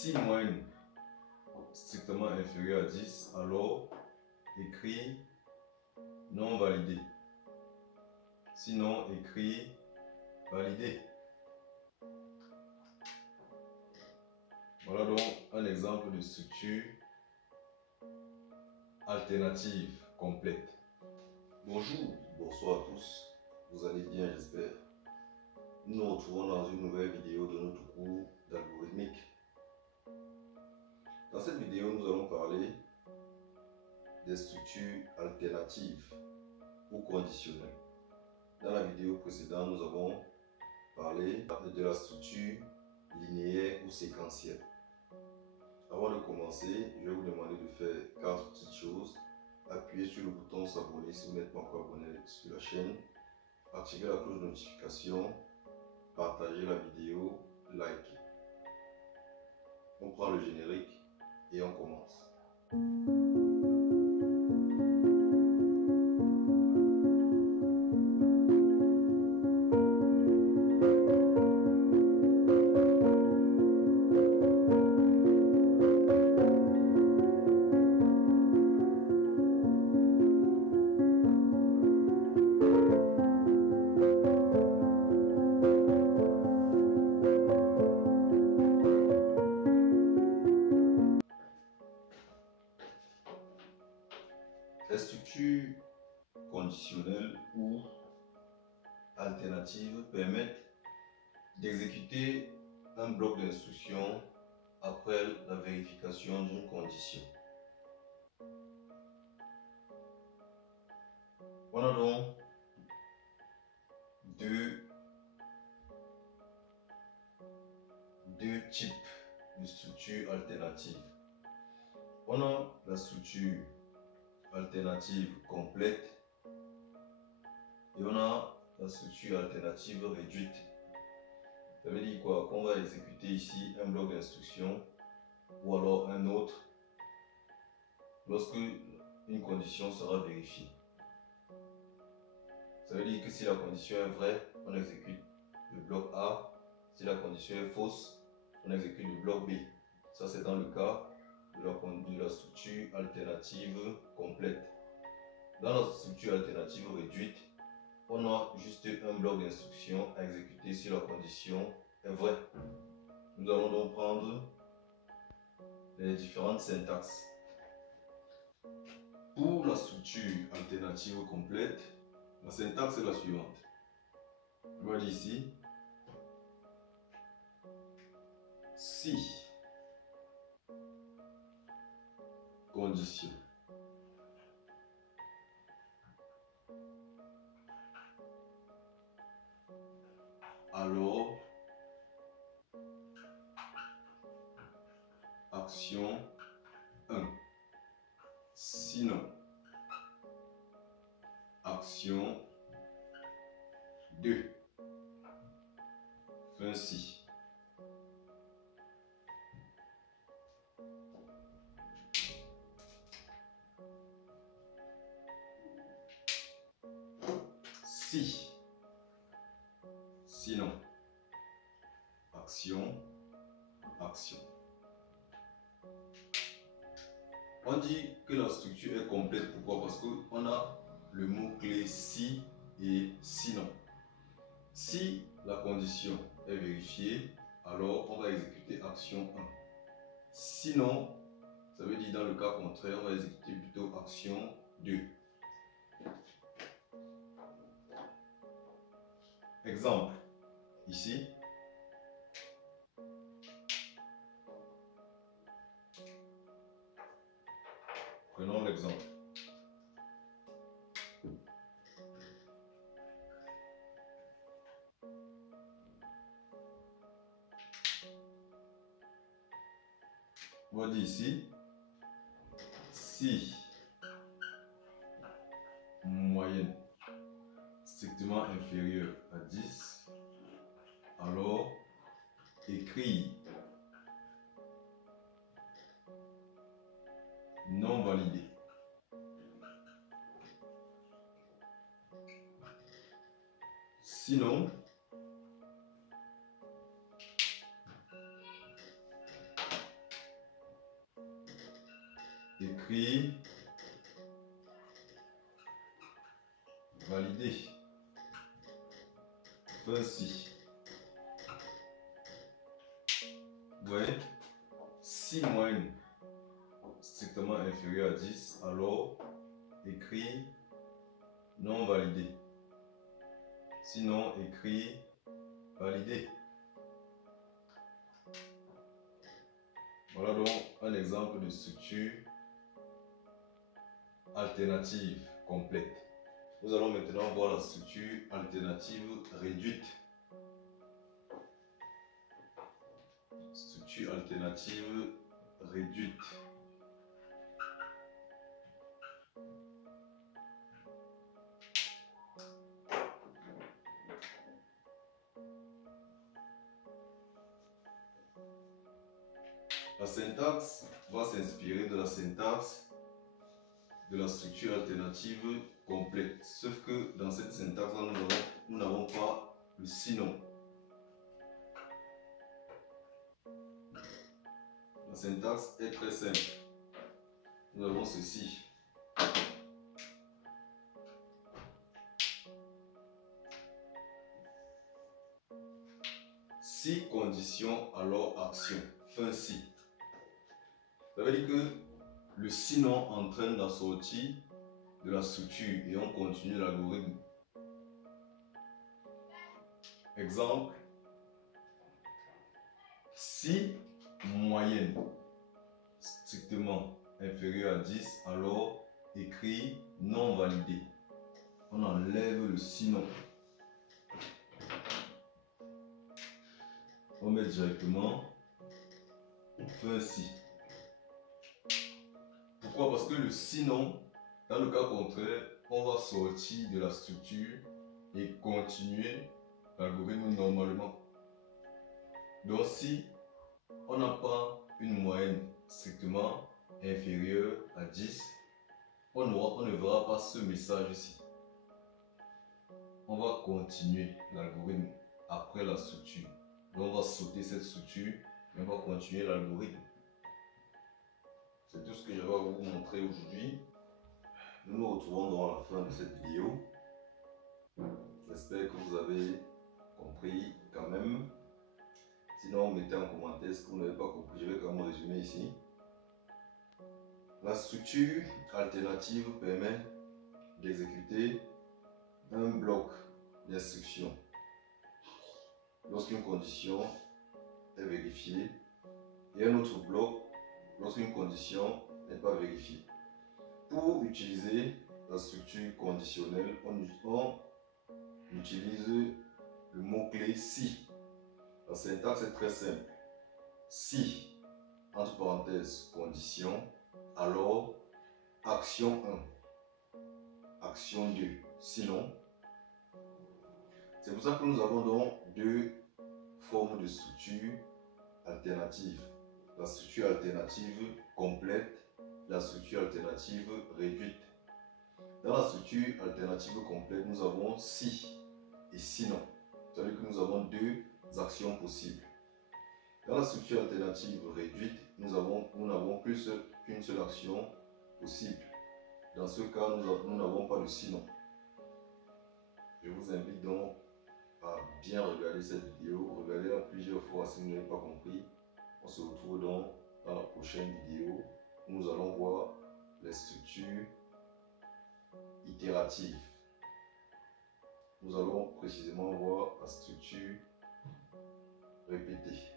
Si moyenne strictement inférieure à 10, alors écrit non validé. Sinon, écrit validé. Voilà donc un exemple de structure alternative complète. Bonjour, bonsoir à tous. Vous allez bien, j'espère. Nous nous retrouvons dans une nouvelle vidéo de notre cours d'algorithmique. Dans cette vidéo, nous allons parler des structures alternatives ou conditionnelles. Dans la vidéo précédente, nous avons parlé de la structure linéaire ou séquentielle. Avant de commencer, je vais vous demander de faire 4 petites choses. Appuyez sur le bouton s'abonner si vous n'êtes pas encore abonné sur la chaîne. Activez la cloche de notification. Partagez la vidéo. Likez. On prend le générique et on commence. Les structures conditionnelles ou alternatives permettent d'exécuter un bloc d'instruction après la vérification d'une condition. On a donc deux types de structures alternatives. On a la structure alternative complète et on a la structure alternative réduite. Ça veut dire quoi? Qu'on va exécuter ici un bloc d'instruction ou alors un autre lorsque une condition sera vérifiée. Ça veut dire que si la condition est vraie, on exécute le bloc A. Si la condition est fausse, on exécute le bloc B. Ça, c'est dans le cas de la structure alternative complète. Dans la structure alternative réduite, on a juste un bloc d'instruction à exécuter si la condition est vraie. Nous allons donc prendre les différentes syntaxes. Pour la structure alternative complète, la syntaxe est la suivante. On va dire ici, si condition alors action 1, sinon action 2, fin si. Si, sinon, action, action. On dit que la structure est complète, pourquoi? Parce qu'on a le mot-clé si et sinon. Si la condition est vérifiée, alors on va exécuter action 1. Sinon, ça veut dire dans le cas contraire, on va exécuter plutôt action 2. Exemple, ici, prenons l'exemple. On va dire ici, si moyenne strictement inférieure à 10, alors écrire non validé. Sinon, écrit, validé. Ainsi. Vous voyez, si moyenne strictement inférieure à 10, alors écrit non validé. Sinon, écrit validé. Voilà donc un exemple de structure alternative complète. Nous allons maintenant voir la structure alternative réduite. Structure alternative réduite. La syntaxe va s'inspirer de la syntaxe de la structure alternative complète. Sauf que dans cette syntaxe-là, nous n'avons pas le sinon. La syntaxe est très simple. Nous avons ceci. Si condition, alors action. Fin si. Ça veut dire que le sinon entraîne la sortie de la structure et on continue l'algorithme. Exemple, si moyenne strictement inférieure à 10, alors écrit non validé. On enlève le sinon. On met directement fin si. Pourquoi? Parce que le sinon, dans le cas contraire, on va sortir de la structure et continuer l'algorithme normalement. Donc si on n'a pas une moyenne strictement inférieure à 10, on ne verra pas ce message ici. On va continuer l'algorithme après la structure. Donc on va sauter cette structure et on va continuer l'algorithme. C'est tout ce que j'avais à vous montrer aujourd'hui. Nous nous retrouvons dans la fin de cette vidéo. J'espère que vous avez compris quand même. Sinon, mettez en commentaire ce que vous n'avez pas compris. Je vais quand même résumer ici. La structure alternative permet d'exécuter un bloc d'instructions lorsqu'une condition est vérifiée et un autre bloc lorsqu'une condition n'est pas vérifiée. Pour utiliser la structure conditionnelle, on utilise le mot-clé si. La syntaxe est très simple. Si, entre parenthèses, condition, alors action 1, action 2, sinon. C'est pour ça que nous avons donc deux formes de structure alternative. La structure alternative complète, la structure alternative réduite. Dans la structure alternative complète, nous avons si et sinon. C'est-à-dire que nous avons deux actions possibles. Dans la structure alternative réduite, nous n'avons qu'une seule action possible. Dans ce cas, nous n'avons pas de sinon. Je vous invite donc à bien regarder cette vidéo, regardez-la plusieurs fois si vous n'avez pas compris. On se retrouve donc dans la prochaine vidéo où nous allons voir les structures itératives. Nous allons précisément voir la structure répétée.